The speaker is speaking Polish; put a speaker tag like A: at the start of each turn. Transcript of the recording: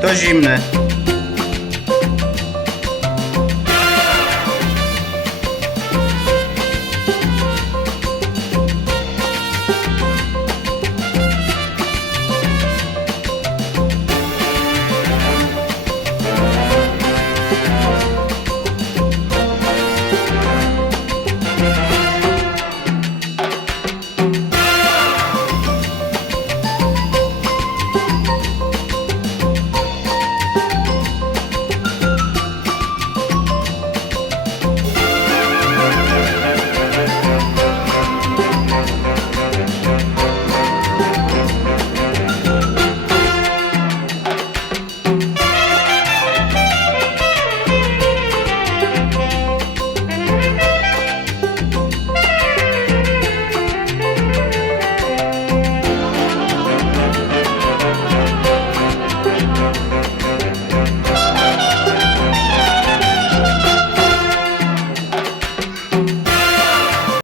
A: to zimne.